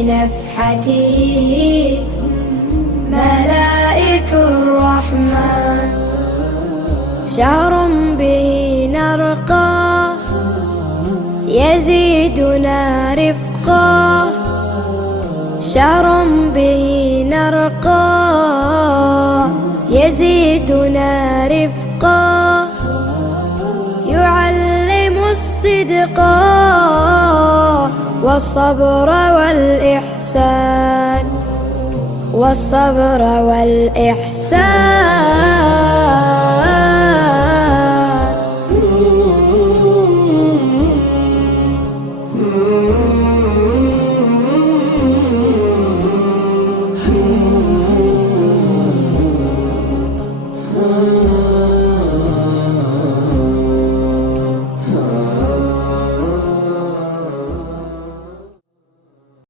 بنفحته ملائك الرحمن. شهر به نرقى يزيدنا رفقا، شهر به نرقى يزيدنا رفقا، يعلم الصدق والصبر والإحسان، والصبر والإحسان.